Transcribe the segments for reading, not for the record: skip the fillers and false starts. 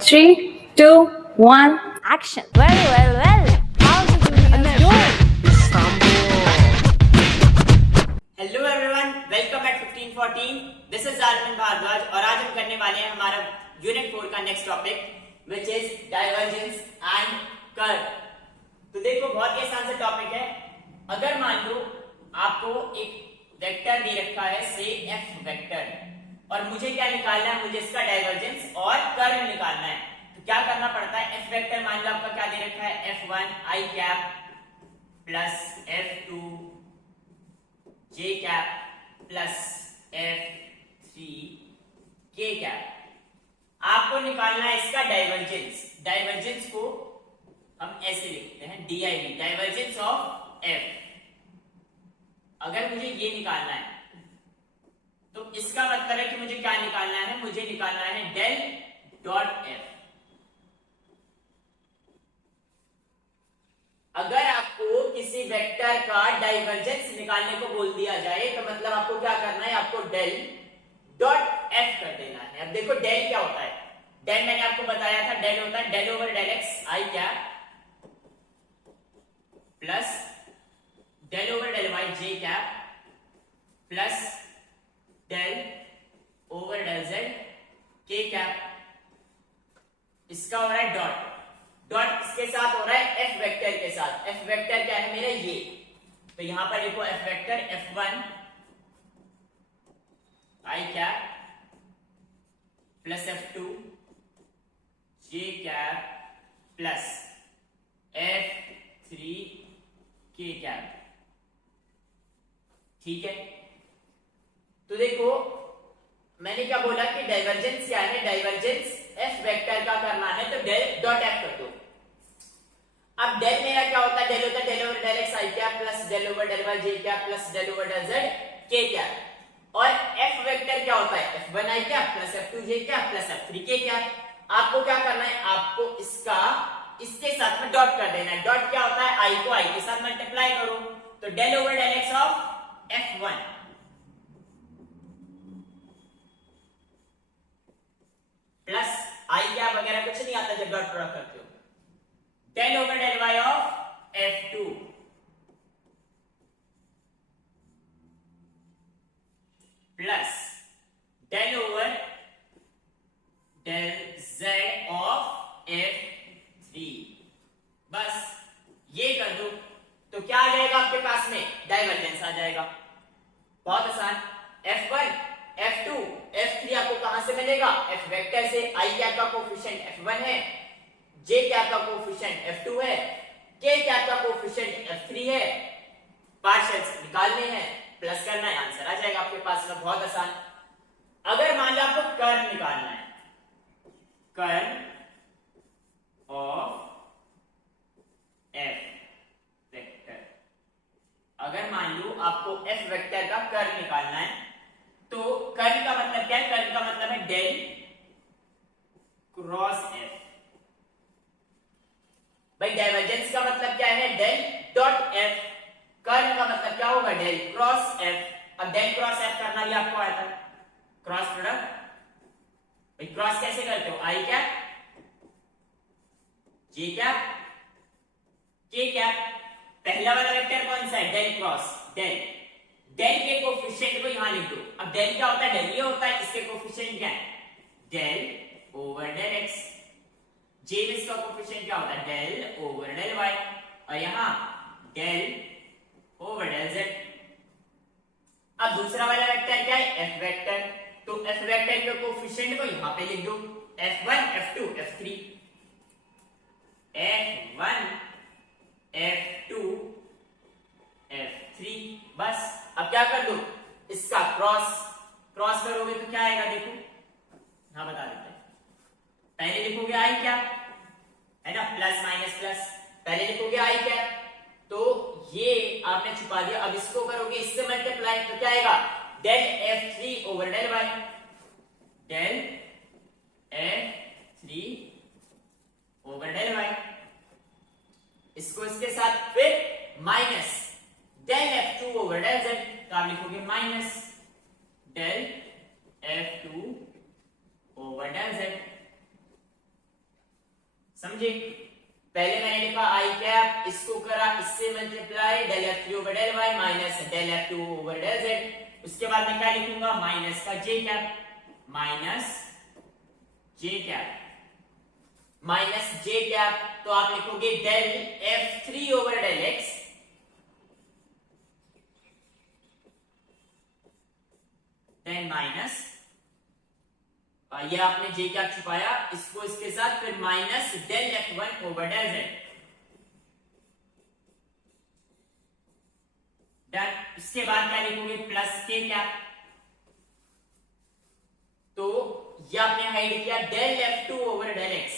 Three, two, one. Action. Well. How's the juniors doing? Hello everyone, welcome at 1514. This is Arman Bhardwaj और आज हम करने वाले हैं हमारा यूनिट 4 का next topic which is divergence and curve. तो देखो, बहुत ही आसान सा टॉपिक है. अगर मान लो आपको एक वेक्टर दे रखा है, से एफ वेक्टर, और मुझे क्या निकालना है, मुझे इसका डाइवर्जेंस और कर्व निकालना है. तो क्या करना पड़ता है, एफ वेक्टर मान लो आपका क्या दे रखा है, F1 i cap plus F2 j cap plus F3 k cap. आपको निकालना है इसका डाइवर्जेंस. डाइवर्जेंस को हम ऐसे लिखते हैं DIV, डाइवर्जेंस ऑफ F. अगर मुझे ये निकालना है तो इसका मतलब है कि मुझे क्या निकालना है, मुझे निकालना है डेल डॉट एफ. अगर आपको किसी वेक्टर का डाइवर्जेंस निकालने को बोल दिया जाए तो मतलब आपको क्या करना है, आपको डेल डॉट एफ कर देना है. अब देखो डेल क्या होता है. डेल मैंने आपको बताया था, डेल होता है del over del x i cap plus del over del y j cap plus del over del z k cap. इसका हो रहा है डॉट. डॉट किसके साथ हो रहा है, एफ वेक्टर के साथ. एफ वेक्टर क्या है मेरा, ये. तो यहां पर देखो F vector F1 i cap plus F2 j cap plus F3 k cap. ठीक है. तो देखो मैंने क्या बोला कि डाइवर्जेंस क्या है, डाइवर्जेंस एफ वेक्टर का करना है तो डेल डॉट एफ कर दो. अब डेल मेरा क्या होता है, डेल होता है del over del x i cap plus del over del y j cap plus del over del z k cap. और एफ वेक्टर क्या होता है, F1 i cap plus F2 j cap plus F3 k cap. आपको क्या करना है, आपको इसका इसके साथ में डॉट कर देना है. डॉट क्या होता है, आई को आई के साथ मल्टीप्लाई करो. तो del over del X of F1 plus I cap वगैरह कुछ नहीं आता जब डॉट प्रोडक्ट करते हो. Del over del Y of F2 plus del over del Z of F3. बस ये कर दो तो क्या आ जाएगा आपके पास में, डाइवर्जेंस आ जाएगा. बहुत आसान. F1 F2 F3 आपको कहां से मिलेगा, F वेक्टर से. आई कैप का कोफिशिएंट F1 है, जे कैप का कोफिशिएंट F2 है, के कैप का कोफिशिएंट F3 है. पार्शियल्स निकालने हैं, प्लस करना है, आंसर आ जाएगा आपके पास में. बहुत आसान. अगर मान लो आपको कर्व निकालना है, कर्व ऑफ F वेक्टर. अगर मान लो आपको F वेक्टर का कर्व निकालना है तो कर्व का मतलब क्या है, कर्व का मतलब है डेल क्रॉस एफ. भाई डाइवर्जेंस का मतलब क्या है, डेल डॉट एफ. कर्व का मतलब क्या होगा, डेल क्रॉस एफ. अब डेल क्रॉस एफ करना भी आपको आता है, क्रॉस प्रोडक्ट. भाई क्रॉस कैसे करते हो, आई कैप जे कैप के कैप. पहला वाला वेक्टर कौन सा है, डेल क्रॉस डेल. डेल के कोफिशिएंट को यहां लिख दो. अब डेल क्या होता है, डेल ये होता है, इसके कोफिशिएंट क्या है, डेल ओवर डेल एक्स. जे में इसका कोफिशिएंट क्या होता है, डेल ओवर डेल वाई. और यहां डेल ओवर डेल जेड. अब दूसरा वाला वेक्टर क्या है, एफ वेक्टर. तो एफ वेक्टर के कोफिशिएंट को यहां पे लिख दो, F1 F2 F3. F1 F2 F3. बस. अब क्या कर दो, इसका क्रॉस. क्रॉस करोगे तो क्या आएगा, देखो यहां बता देते हैं. पहले लिखोगे आई क्या है ना, प्लस माइनस प्लस. पहले लिखोगे आई क्या, तो ये आपने छुपा दिया. अब इसको करोगे इससे मल्टीप्लाई तो क्या आएगा, del F3 over del Y. Del F3 over del वाई. इसको इसके साथ फिर minus del F2 over del Z. तो आप लिखोगे minus del F2 over del Z. समझे? पहले मैंने लिखा आई कैप, इसको करा इससे multiply del F3 over del y minus del F2 over del z। उसके बाद मैं क्या लिखूंगा, माइनस का j cap, minus j cap, minus j cap. तो आप लिखोगे del F3 over del x then minus, ये आपने j कैप छुपाया, इसको इसके साथ, फिर minus del F1 over del z। Done. इसके बाद क्या लिखोगे, प्लस k कैप। तो ये आपने हाइड किया del F2 over del x,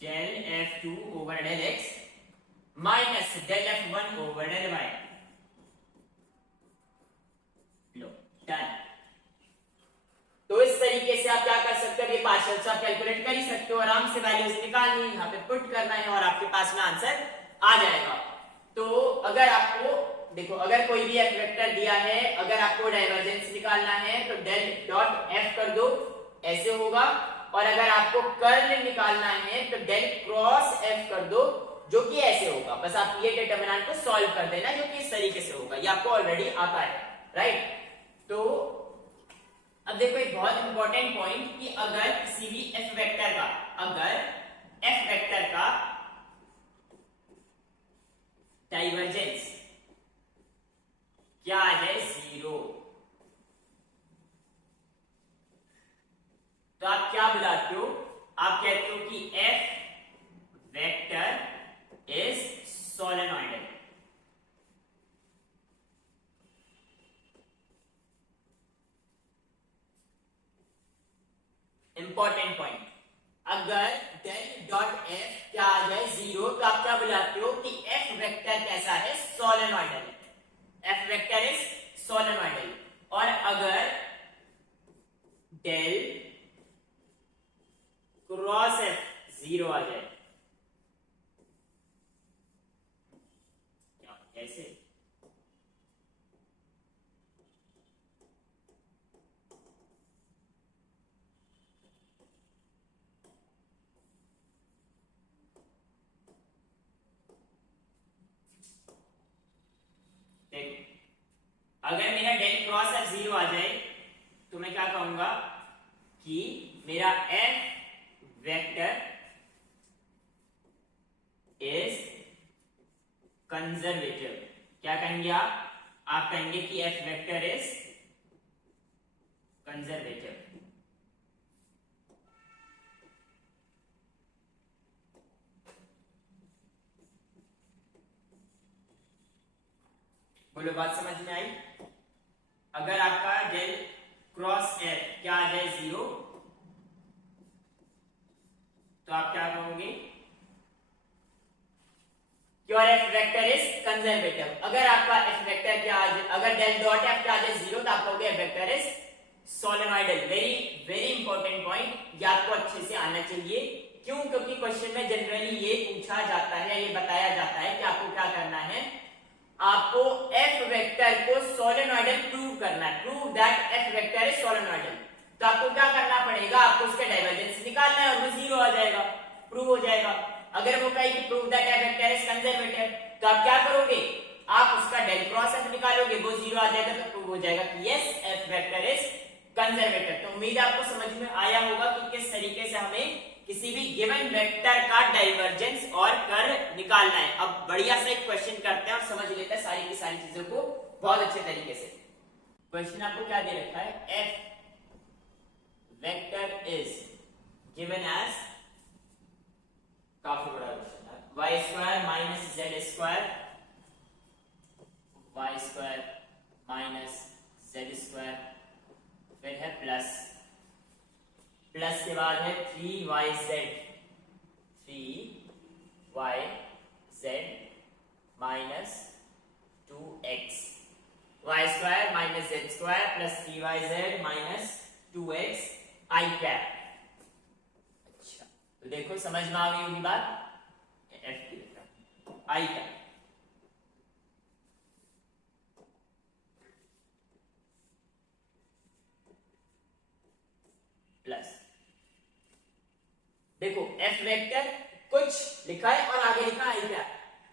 del F2 over del x minus del F1 over del y। लो डन। तो इस तरीके से आप क्या कर सकते हो, ये पार्शियल से आप कैलकुलेट कर ही सकते हो, आराम से वैल्यूज निकालनी है, यहाँ पे पुट करना है और आपके पास में आंसर आ जाएगा। तो अगर आपको देखो, अगर कोई भी एफ वेक्टर दिया है, अगर आपको डाइवर्जेंस निकालना है तो डेल डॉट एफ कर दो, ऐसे होगा। और अगर आपको कर्ल निकालना है तो डेल क्रॉस एफ कर दो, जो कि ऐसे होगा। बस आप ये डिटरमिनेंट को सॉल्व कर देना, जो कि इस तरीके से होगा, ये आपको ऑलरेडी आता है, राइट। तो अब देखो एक बहुत इंपॉर्टेंट पॉइंट कि अगर किसी भी एफ वेक्टर का, अगर एफ वेक्टर का डाइवर्जेंस क्या आ जाए, 0, तो आप क्या बुलाते हो, आप कहते हो कि F vector is solenoidal. Important point, अगर डेल डॉट एफ क्या आ जाए 0, तो आप क्या बुलाते हो कि एफ वेक्टर कैसा है, solenoidal. F vector is solenoidal. और अगर डेल क्रॉस एफ 0 आ जाए, कैसे, अगर मेरा डेल क्रॉस एफ 0 आ जाए तो मैं क्या कहूंगा कि मेरा एफ वेक्टर इज कंजर्वेटिव। क्या कहेंगे आप कहेंगे कि एफ वेक्टर इज कंजर्वेटिव। बोलो, बात समझ में आई? अगर आपका डेल क्रॉस एफ क्या आ जाए 0, तो आप क्या कहोगे, your F vector is conservative. अगर आपका एफ वेक्टर क्या आ जाए, अगर डेल डॉट एफ क्या आ जाए 0, तो आप कहोगे F vector is solenoidal. Very very important point, ये आपको अच्छे से आना चाहिए। क्यों? क्योंकि क्वेश्चन में जनरली ये पूछा जाता है, ये बताया जाता है कि आपको क्या करना है, आपको एफ वेक्टर को सोलेनोइडल प्रूव करना है, prove that F vector is solenoidal. तो आपको क्या करना पड़ेगा, आपको उसका डाइवर्जेंस निकालना है और वो 0 आ जाएगा, प्रूव हो जाएगा। अगर वो कहे कि prove that F vector is conservative, तो आप क्या करोगे, आप उसका डेल क्रॉस एफ निकालोगे, वो 0 आ जाएगा, तो प्रूव हो जाएगा कि yes F vector is conservative. तो उम्मीद आपको समझ में आया होगा कि किस तरीके से हमें किसी भी गिवन वेक्टर का डाइवर्जेंस और कर्ल निकालना है। अब बढ़िया से एक क्वेश्चन करते हैं और समझ लेते हैं सारी की सारी चीजों को बहुत अच्छे तरीके से। क्वेश्चन आपको क्या दे रखा है, F vector is given as, काफी बड़ा क्वेश्चन है, Y square minus Z square, Y square minus Z square, फिर है प्लस, प्लस के बाद है 3yz, 3yz minus 2x, Y square minus Z square plus 3yz minus 2x I cap. अच्छा, तो देखो समझ में आ गई होगी बात, एफ की आई कैप प्लस देखो एफ वेक्टर कुछ लिखा है और आगे लिखा आई कैप,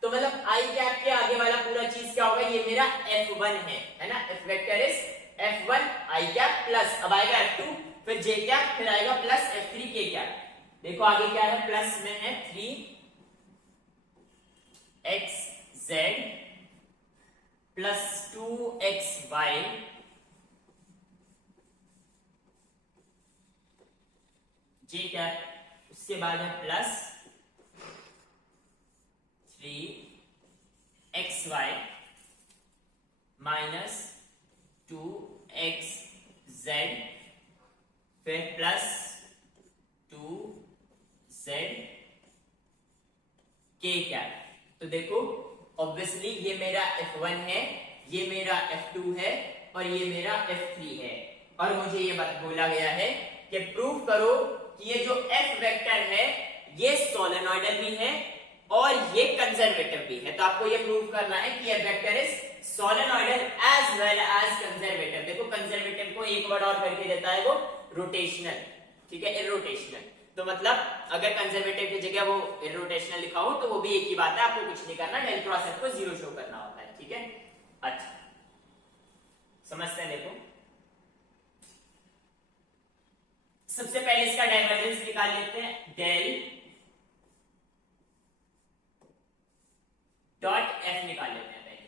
तो मतलब आई कैप के आगे वाला पूरा चीज क्या होगा, ये मेरा F1 है ना, F vector is F1 i cap plus अब आएगा F2 फिर J कैप फिर आएगा प्लस F3 K कैप। देखो आगे क्या है, प्लस में है 3xz plus 2xy J cap, उसके बाद है प्लस 3xy माइनस 2xz फिर प्लस 2z k कैप। तो देखो ऑब्वियसली ये मेरा F1 है, ये मेरा F2 है और ये मेरा F3 है, और मुझे ये बात बोला गया है कि प्रूव करो कि ये जो F वेक्टर है ये सोलेनोइडल भी है और ये कंजर्वेटिव भी है। तो आपको ये प्रूव करना है कि F vector is solenoidal as well as conservative. देखो कंजर्वेटिव को एक वर्ड और करके देता है वो रोटेशनल, ठीक है, इरोटेशनल। तो मतलब अगर कंजर्वेटिव की जगह वो इरोटेशनल लिखा हो तो वो भी एक ही बात है, आपको कुछ नहीं करना, डेल क्रॉस एफ को 0 शो करना होता है, ठीक है। अच्छा समझते हैं, देखो सबसे पहले इसका डाइवर्जेंस निकाल लेते हैं, डेल डॉट एफ निकाल लेते हैं पहले,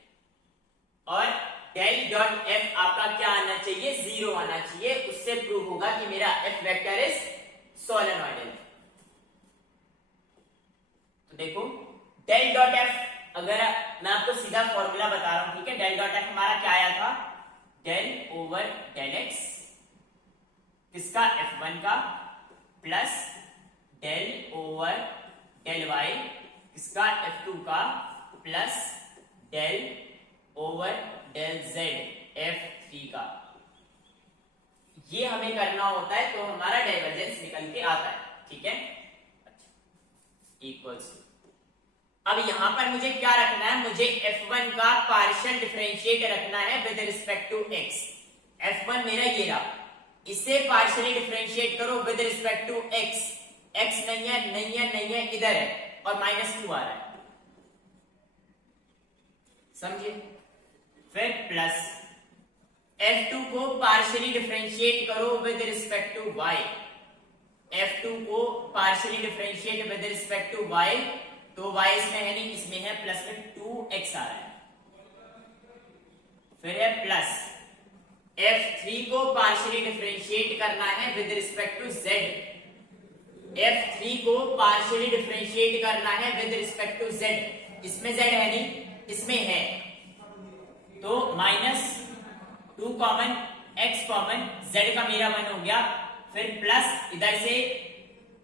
और डेल डॉट एफ आपका क्या आना चाहिए, 0 आना चाहिए, उससे प्रूव होगा कि मेरा एफ वेक्टर इज सोलेनोइडल। तो देखो डेल डॉट एफ, अगर मैं आपको सीधा फॉर्मूला बता रहा हूं, ठीक है, डेल डॉट एफ हमारा क्या आया था, डेल ओवर डेल एक्स किसका, F1 का, plus del over del Y किसका, F2 का, plus del over del Z F3 का। ये हमें करना होता है तो हमारा डाइवर्जेंस निकल के आता है, ठीक है। अच्छा इक्वल्स, अब यहां पर मुझे क्या रखना है, मुझे F1 का पार्शियल डिफरेंशिएट रखना है with respect to x। F1 मेरा ये रहा, इसे पार्शियली डिफरेंशिएट करो with respect to x। x नहीं है, नहीं है, नहीं है, इधर है और -2 आ रहा है, समझे। फिर प्लस F2 को पार्शियली डिफरेंशिएट करो with respect to y। F2 को partially differentiate with respect to y, तो y इसमें है नहीं, इसमें है, प्लस में 2x आ रहा है। फिर है प्लस F3 को पार्शियली डिफरेंशिएट करना है with respect to z। F3 को पार्शियली डिफरेंशिएट करना है विद रिस्पेक्ट टू z, इसमें z है नहीं, इसमें है, तो -2 कॉमन x कॉमन z का मेरा 1 हो गया, फिर प्लस इधर से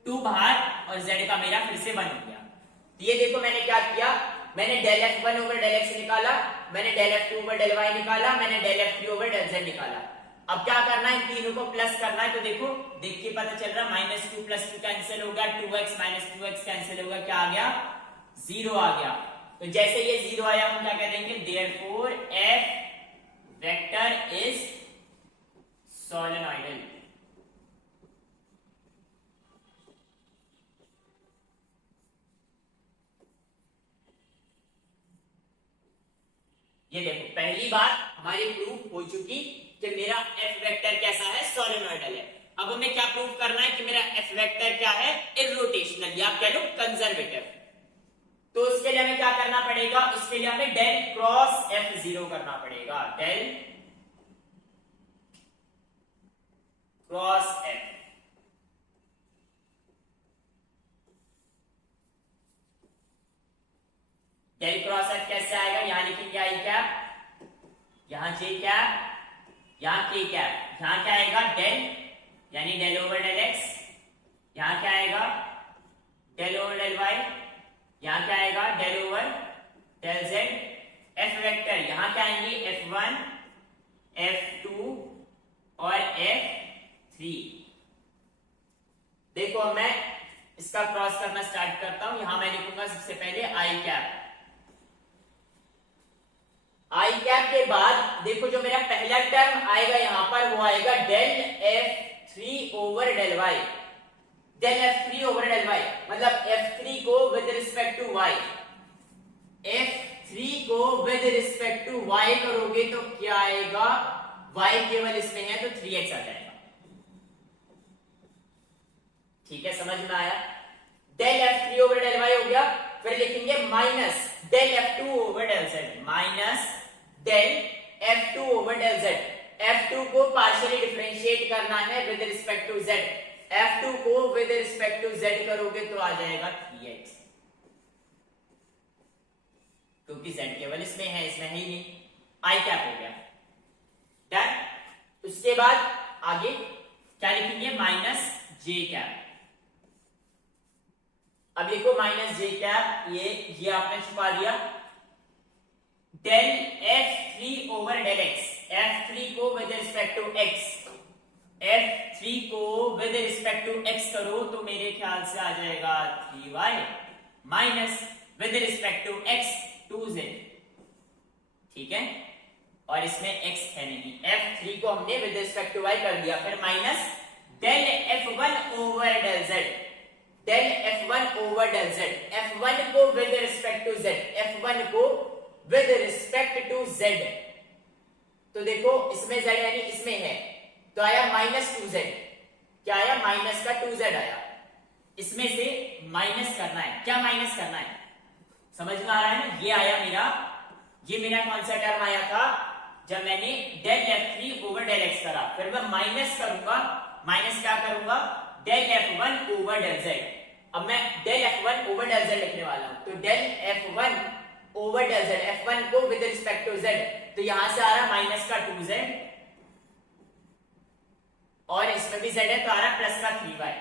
2 बाहर और z का मेरा फिर से 1 हो गया। तो ये देखो मैंने क्या किया, मैंने del F1 over del x निकाला, मैंने del F2 over del y निकाला, मैंने del F3 over del z निकाला। अब क्या करना है, तीनों को प्लस करना है। तो देखो देख के पता चल रहा है, -2 + 2 कैंसिल हो गया, 2x - 2x कैंसिल हो गया, क्या आ गया, 0 आ गया। तो जैसे ये 0 आया हम क्या कह देंगे, therefore F vector is solenoidal. ये देखो पहली बात हमारी प्रूफ हो चुकी कि मेरा F वेक्टर कैसा है, सोलेनोइडल है। अब हमें क्या प्रूफ करना है कि मेरा F वेक्टर क्या है, इरोटेशनल या कह लो कंजर्वेटिव। तो उसके लिए हमें क्या करना पड़ेगा, उसके लिए हमें डेल क्रॉस F0 करना पड़ेगा, del cross F। Del cross F कैसे आएगा, यहां लिखेंगे आई कैप, यहां J कैप, यहां K कैप, यहां क्या आएगा डेल यानी डेल ओवर डेल x, यहां क्या आएगा डेल ओवर डेल y, यहां क्या आएगा del over del z। F वेक्टर यहां क्या आएंगे F1 F2 और F3। देखो मैं इसका क्रॉस करना स्टार्ट करता हूं, यहां मैं लिखूंगा सबसे पहले आई कैप। आई कैप के बाद देखो जो मेरा पहला टर्म आएगा यहां पर वो आएगा del F3 over del y। del f3 over del y, मतलब f3 को with respect to y, f3 को विद रिस्पेक्ट टू y करोगे तो क्या आएगा, y केवल इसमें है तो 3x आ जाएगा। ठीक है, समझ में आया। del f3 over del y हो गया, फिर लिखेंगे minus del f2 over del z, minus del f2 over del z। f2 को पार्शियली डिफरेंशिएट करना है with respect to z, f2 को विद रिस्पेक्ट टू z करोगे तो आ जाएगा 3x, क्योंकि z केवल इसमें है, इसमें है ही नहीं, i कैप हो गया। डन। उसके बाद आगे क्या लिखेंगे, माइनस j कैप। अब लिखो माइनस j कैप, ये आपने छुपा दिया। del f3 over del x, f3 को with respect to x, f3 को विद रिस्पेक्ट टू x करो तो मेरे ख्याल से आ जाएगा 3y minus with respect to x 2z। ठीक है, और इसमें x है नहीं, f3 को हमने विद रिस्पेक्ट टू y कर दिया। फिर minus del f1 over del z, del f1 over del z, f1 को with respect to z, f1 को विद रिस्पेक्ट टू z। तो देखो इसमें z यानी इसमें है तो आया माइनस 2z, क्या आया, माइनस का 2z आया। इसमें से माइनस करना है, क्या माइनस करना है, समझ में आ रहा है ना। ये आया मेरा, ये मेरा कौन सा टर्म आया था जब मैंने del f3 over del x करा, फिर मैं माइनस करूंगा, माइनस क्या करूंगा, del f1 over del z। अब मैं del f1 over del z लिखने वाला हूं, तो del f1 over del z, f1 को विद रिस्पेक्ट टू z, तो यहां से आ रहा माइनस का 2z और इसमें भी z है तो आ रहा प्लस का 3y।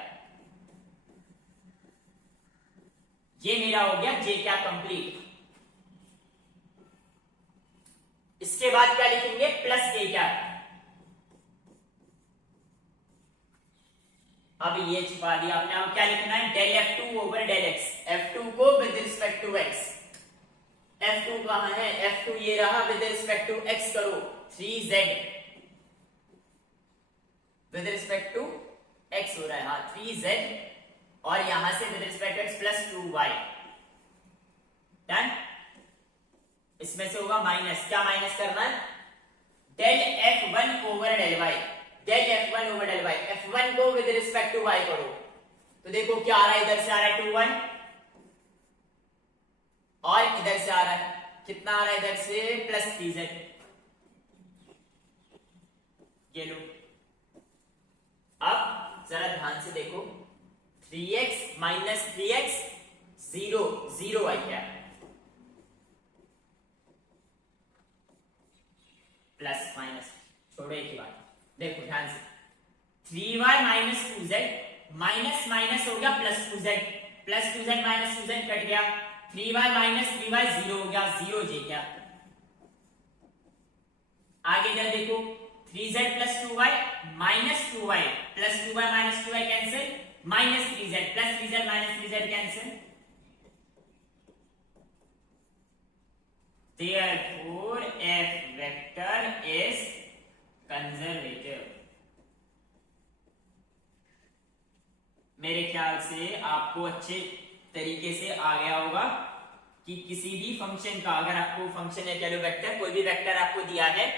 ये मेरा हो गया j क्या कंप्लीट। इसके बाद क्या लिखेंगे, प्लस k क्या। अब ये छुपा दिया आपने। अब क्या लिखना है, del f2 over del x, f2 को with respect to x, f2 कहां है, f2 ये रहा, विद रिस्पेक्ट टू x करो 3z, with respect to x हो रहा है, हाँ 3z, और यहां से with respect to x plus 2y। Done. इसमें से होगा माइनस, क्या माइनस करना है, del f1 over del y, del f1 over del y, f1 को विद रिस्पेक्ट टू y करो तो देखो क्या आ रहा है, इधर से आ रहा है 2y और इधर से आ रहा है कितना आ रहा है, इधर से प्लस 3z। ये लो, अब जरा ध्यान से देखो, 3x माइनस 3x 0 0 आई क्या, प्लस माइनस छोड़ो एक ही बात, देखो ध्यान से, 3y minus 2z, minus minus हो गया plus 2z, plus 2z minus 2z cut गया, 3y माइनस 3y 0 हो गया, 0j क्या। आगे इधर देखो, 3z plus 2y minus 2y, plus 2y minus 2y cancel, minus 3z plus 3z minus 3z cancel. Therefore f vector is conservative। मेरे ख्याल से आपको अच्छे तरीके से आ गया होगा कि किसी भी फंक्शन का, अगर आपको फंक्शन है कह लो वेक्टर, कोई भी वेक्टर आपको दिया है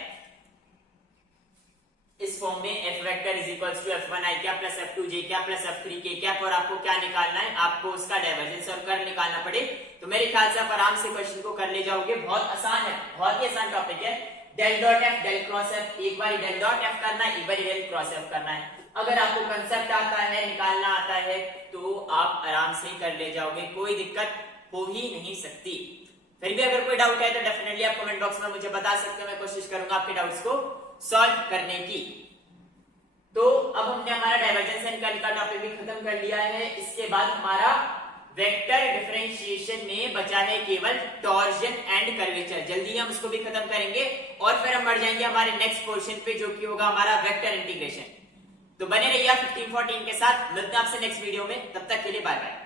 इस फॉर्म में, f vector is equals to f1i क्या प्लस f2j क्या प्लस f3k क्या, और आपको क्या निकालना है, आपको उसका डाइवर्जेंस और कर्ल निकालना पड़े, तो मेरे ख्याल से आप आराम से क्वेश्चन को कर ले जाओगे। बहुत आसान है, बहुत ही आसान टॉपिक है। Del dot F del cross F, एक बार डेल डॉट एफ करना है, एक बार डेल क्रॉस एफ करना है। अगर आपको कंसेप्ट आता है, निकालना आता है, तो आप आराम से कर ले जाओगे, कोई दिक्कत हो ही नहीं सकती। फिर भी अगर कोई डाउट है तो डेफिनेटली आप कमेंट बॉक्स में मुझे बता सकते हो, मैं कोशिश करूंगा आपके डाउट्स को सॉल्व करने की। तो अब हमने हमारा डाइवर्जेंस एंड कर्ल का टॉपिक भी खत्म कर लिया है। इसके बाद हमारा वेक्टर डिफरेंशिएशन में बचा है केवल टॉर्जन एंड कर्वेचर, जल्दी हम उसको भी खत्म करेंगे और फिर हम बढ़ जाएंगे हमारे नेक्स्ट पोर्शन पे, जो कि होगा हमारा वेक्टर इंटीग्रेशन। तो बने रहिए 1514 के साथ, मिलते हैं आपसे नेक्स्ट वीडियो में, तब तक के लिए बाय बाय।